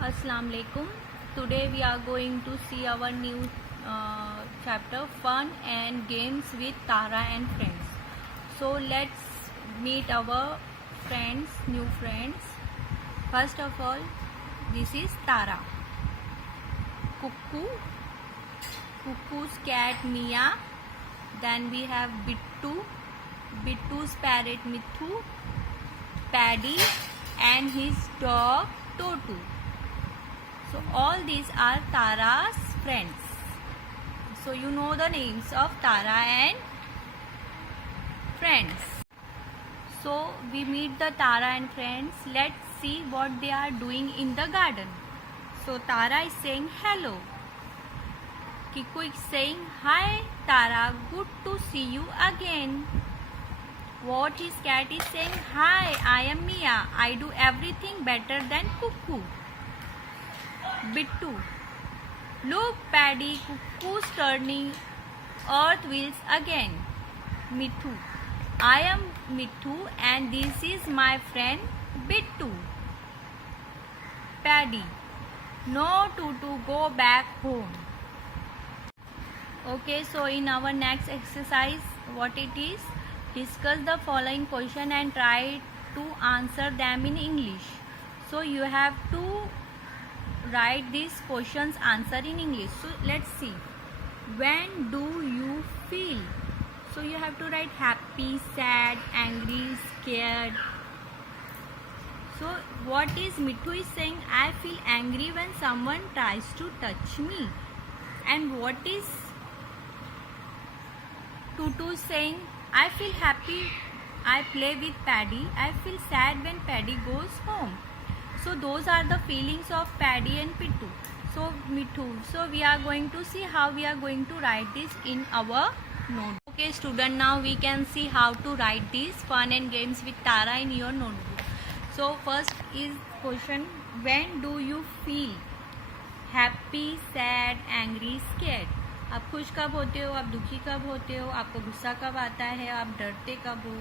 Assalamu alaikum. Today we are going to see our new chapter, fun and games with Tara and friends. So let's meet our friends, new friends. First of all, this is Tara. Cuckoo, Cuckoo's cat Mia. Then we have Bittu, Bittu's parrot Mithu, Paddy and his dog Totu. So all these are Tara's friends. So you know the names of Tara and friends. So we meet the Tara and friends. Let's see what they are doing in the garden. So Tara is saying hello. Kiku is saying hi Tara, good to see you again. What his cat is saying, hi, I am Mia. I do everything better than Cuckoo. Bittu, look Paddy, Cuckoo's turning earth wheels again. Mithu, I am Mithu and this is my friend Bittu. Paddy, no Tutu, go back home. Okay, so in our next exercise, what it is? Discuss the following question and try to answer them in English. So you have to write these questions answer in English. So let's see. When do you feel? So you have to write happy, sad, angry, scared. So what is Mithu is saying? I feel angry when someone tries to touch me. And what is Tutu saying? I feel happy, I play with Paddy. I feel sad when Paddy goes home. So those are the feelings of Paddy and Pittu. So Mithu. So we are going to see how we are going to write this in our notebook. Okay student, now we can see how to write these fun and games with Tara in your notebook. So first is question, when do you feel happy, sad, angry, scared? आप खुश कब होते हो, आप दुखी कब होते हो, आपको गुस्सा कब आता है, आप डरते कब हो?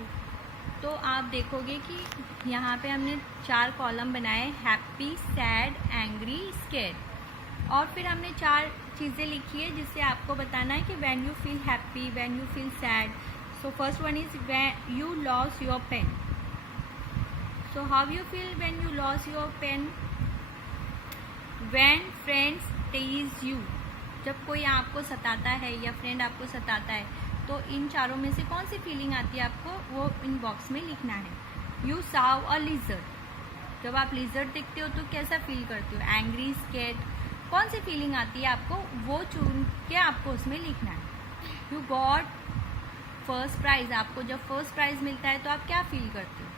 तो आप देखोगे कि यहाँ पे हमने 4 कॉलम बनाए, हैप्पी, सैड, एंग्री, स्केर्ड, और फिर हमने 4 चीज़ें लिखी है जिससे आपको बताना है कि when you feel happy, when you feel sad. So first one is when you loss your pain. So how you feel when you loss your pain? When friends tease you, जब कोई आपको सताता है या फ्रेंड आपको सताता है, तो इन चारों में से कौन सी फीलिंग आती है आपको, वो इन बॉक्स में लिखना है. यू साव अ लिजर्ड, जब आप लिजर्ड देखते हो तो कैसा फील करते हो? एंग्री, स्केर्ड, कौन सी फीलिंग आती है आपको, वो चुन के आपको उसमें लिखना है. यू गॉट फर्स्ट प्राइज, आपको जब फर्स्ट प्राइज मिलता है तो आप क्या फील करते हो,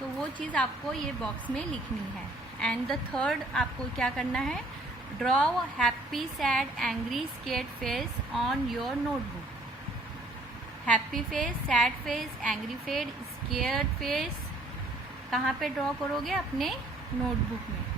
तो वो चीज़ आपको ये बॉक्स में लिखनी है. एंड द थर्ड आपको क्या करना है, draw happy, sad, angry, scared face on your notebook. Happy face, sad face, angry face, scared face कहाँ पे ड्रॉ करोगे? अपने नोटबुक में.